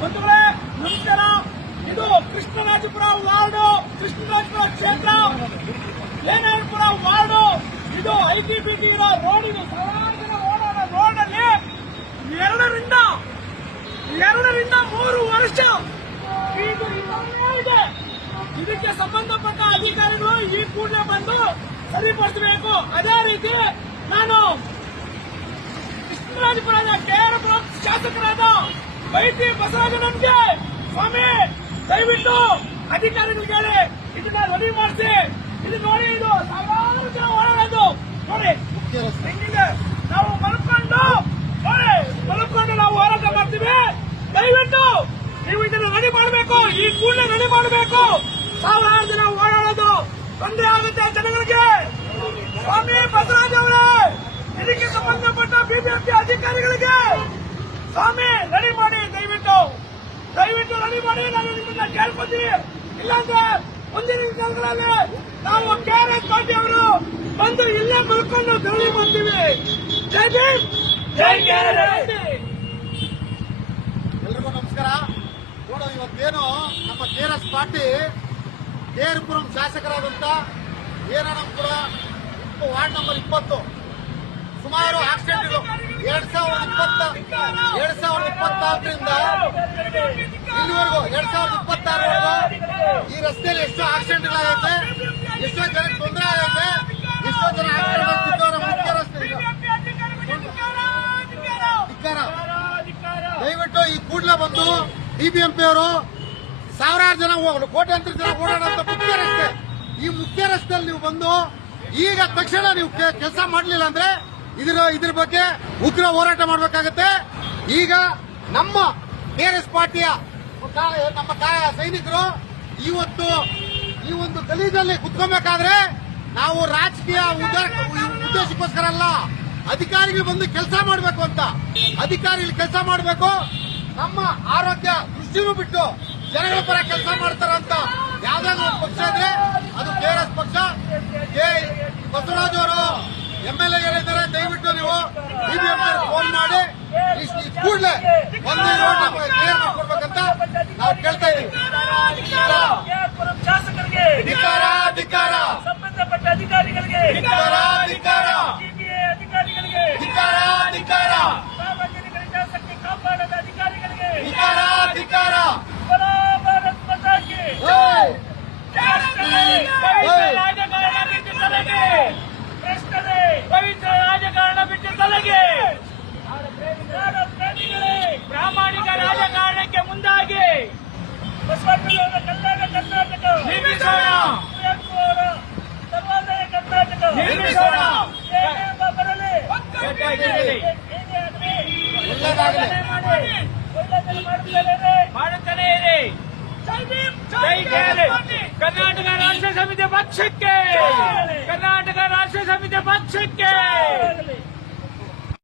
ಬಂಧುಗಳೇ ನಮಸ್ಕಾರ. ಇದು ಕೃಷ್ಣರಾಜಪುರ ವಾರ್ಡು, ಕೃಷ್ಣರಾಜಪುರ ಕ್ಷೇತ್ರ, ಏನಾರಪುರ ವಾರ್ಡು. ಇದು ಐಟಿಬಿಟಿ ಇರೋ ರೋಡ್. ಇದು ಸಾವಿರಾರು ಜನ ಓಡಾಡೋ ರೋಡ್ ಅಲ್ಲಿ 2 ರಿಂದ 3 ವರ್ಷ ಇದು ಇದೆ. ಇದಕ್ಕೆ ಸಂಬಂಧಪಟ್ಟ ಅಧಿಕಾರಿಗಳು ಈ ಕೂಡಲೇ ಬಂದು ಸರಿಪಡಿಸಬೇಕು. ಅದೇ ರೀತಿ ನಾನು ಕೃಷ್ಣರಾಜಪುರದ KR ಶಾಸಕರಾದ ವೈಟಿ ಬಸವರಾಜನಂಗೆ ಸ್ವಾಮಿ ದಯವಿಟ್ಟು ಅಧಿಕಾರಿಗಳಿಗೆ ಹೇಳಿ ಇದನ್ನ ರೆಡಿ ಮಾಡಿಸಿ. ಇದು ನೋಡಿ, ಇದು ಸಾವಿರಾರು ಜನ ಓಡಾಡೋದು ನೋಡಿ. ಹೆಂಗಿದೆ ನಾವು ಮಲ್ಕೊಂಡು ನಾವು ಹೋರಾಟ ಮಾಡ್ತೀವಿ. ದಯವಿಟ್ಟು ನೀವು ಇದನ್ನು ರೆಡಿ ಮಾಡಬೇಕು, ಈ ಕೂಡಲೇ ರೆಡಿ ಮಾಡಬೇಕು. ಸಾವಿರಾರು ಜನ ಓಡಾಡೋದು ತೊಂದರೆ ಆಗುತ್ತೆ ಜನಗಳಿಗೆ. ಸ್ವಾಮಿ ಬಸವರಾಜ್ ಅವರೇ, ಇದಕ್ಕೆ ಸಂಬಂಧಪಟ್ಟ ಬಿಜೆಪಿ ಅಧಿಕಾರಿಗಳಿಗೆ ಸ್ವಾಮಿ ರೆಡಿ ಮಾಡಿ, ದಯವಿಟ್ಟು ರೆಡಿ ಮಾಡಿ. ನಾನು ನಿಮ್ಮನ್ನ ಕೇಳ್ಕೊತೀನಿ. ಇಲ್ಲಾಂದ್ರೆ ಮುಂದಿನ ದಿನಗಳಲ್ಲಿ ನಾವು KRS ಪಾರ್ಟಿ ಅವರು ಬಂದು ಇಲ್ಲೇ ಮಲ್ಕೊಂಡು ಧರಣಿ ಮಾಡ್ತೀವಿ. ಜೈ ಭೀಮ್, ಜೈ KRS. ಎಲ್ರಿಗೂ ನಮಸ್ಕಾರ. ನೋಡು, ಇವತ್ತೇನು ನಮ್ಮ KRS ಪಾರ್ಟಿ KR ಶಾಸಕರಾದಂತ ಏರಣಪುರ ವಾರ್ಡ್ ನಂಬರ್ 20 ಸುಮಾರು ಆಕ್ಸಿಡೆಂಟ್ಗಳು 2024ರಿಂದ ಇಲ್ಲಿವರೆಗೂ 2026ವರೆಗೂ ಈ ರಸ್ತೆಯಲ್ಲಿ ಎಷ್ಟೋ ಆಕ್ಸಿಡೆಂಟ್ಗಳಾಗೈತೆ, ಎಷ್ಟೋ ಜನಕ್ಕೆ ತೊಂದರೆ ಆಗೈತೆ, ಎಷ್ಟೋ ಜನ ಆಕ್ಸಿಡೆಂಟ್ ಆಗ್ತಿದ್ದವರ ಮುಖ್ಯ ರಸ್ತೆ ಧಿಕ್ಕಾರ. ದಯವಿಟ್ಟು ಈ ಕೂಡಲೇ ಬಂದು DBMP ಅವರು ಸಾವಿರಾರು ಜನ ಕೋಟ್ಯಾಂತರ ಜನ ಓಡಾಡುವಂತ ಮುಖ್ಯ ರಸ್ತೆ, ಈ ಮುಖ್ಯ ರಸ್ತೆಯಲ್ಲಿ ನೀವು ಬಂದು ಈಗ ತಕ್ಷಣ ನೀವು ಕೆಲಸ ಮಾಡಲಿಲ್ಲ ಅಂದ್ರೆ ಇದ್ರ ಬಗ್ಗೆ ಉಗ್ರ ಹೋರಾಟ ಮಾಡಬೇಕಾಗತ್ತೆ. ಈಗ ನಮ್ಮ KRS ಪಾರ್ಟಿಯ ನಮ್ಮ ಸೈನಿಕರು ಇವತ್ತು ಈ ಒಂದು ಗಲೀಜಲ್ಲಿ ಕುತ್ಕೊಬೇಕಾದ್ರೆ ನಾವು ರಾಜಕೀಯ ಉದ್ದೇಶಕ್ಕೋಸ್ಕರ ಅಲ್ಲ, ಅಧಿಕಾರಿಗಳು ಬಂದು ಕೆಲಸ ಮಾಡಬೇಕು ಅಂತ. ಅಧಿಕಾರಿಗಳು ಕೆಲಸ ಮಾಡಬೇಕು, ನಮ್ಮ ಆರೋಗ್ಯ ದೃಷ್ಟಿನೂ ಬಿಟ್ಟು ಜನಗಳ ಪರ ಕೆಲಸ ಮಾಡ್ತಾರಂತ ಯಾವ್ದಾದ್ರು ಒಂದು ಪಕ್ಷ ಇದ್ರೆ ಅದು KRS ಪಕ್ಷ. ಬಸವರಾಜ್ ಅವರು MLA ಹೇಳಿದ್ದಾರೆ, ದಯವಿಟ್ಟು ನೀವು DBMP ಫೋನ್ ಮಾಡಿ ಕೂಡಲೇ ಒಂದು ರೋಡ್ ಕ್ಲಿಯರ್ ಮಾಡ್ಕೊಡ್ಬೇಕಂತ ನಾವು ಕೇಳ್ತಾ ಇದ್ದೀವಿ. ಶಾಸಕರಿಗೆ ಧಿಕ್ಕಾರ, ಸಂಬಂಧಪಟ್ಟ ಅಧಿಕಾರಿಗಳಿಗೆ ಧಿಕ್ಕಾರ, ಅಧಿಕಾರಿಗಳಿಗೆ ಧಿಕ್ಕಾರ, ಸಾರ್ವಜನಿಕರ ಹಿತಾಸಕ್ತಿ ಕಾಪಾಡದ ಅಧಿಕಾರಿಗಳಿಗೆ ಧಿಕ್ಕಾರ. ಭಾರತ್ ಮಾತಾ ಕಿ ರಾಜಕಾರಣ ಬಿಟ್ಟು ತಲೆಗೆ, ಪವಿತ್ರ ರಾಜಕಾರಣ ಬಿಟ್ಟು ತಲೆಗೆ, ಪ್ರಾಮಾಣಿಕ ರಾಜಕಾರಣಕ್ಕೆ ಮುಂದಾಗಿ ಬಸವಣ್ಣನವರ ಕರ್ನಾಟಕ ನಿರ್ಮಿಸೋಣ, ಸರ್ವೋದಯ ಕರ್ನಾಟಕ ನಿರ್ಮಿಸೋಣ. ಬರಲಿ, ಮಾಡುತ್ತಲೇ ಇರಿ. ಜೈ KRS. ಕರ್ನಾಟಕ ರಾಷ್ಟ್ರ ಸಮಿತಿ ಪಕ್ಷಕ್ಕೆ, ಕರ್ನಾಟಕ ರಾಷ್ಟ್ರ ಸಮಿತಿ ಪಕ್ಷಕ್ಕೆ.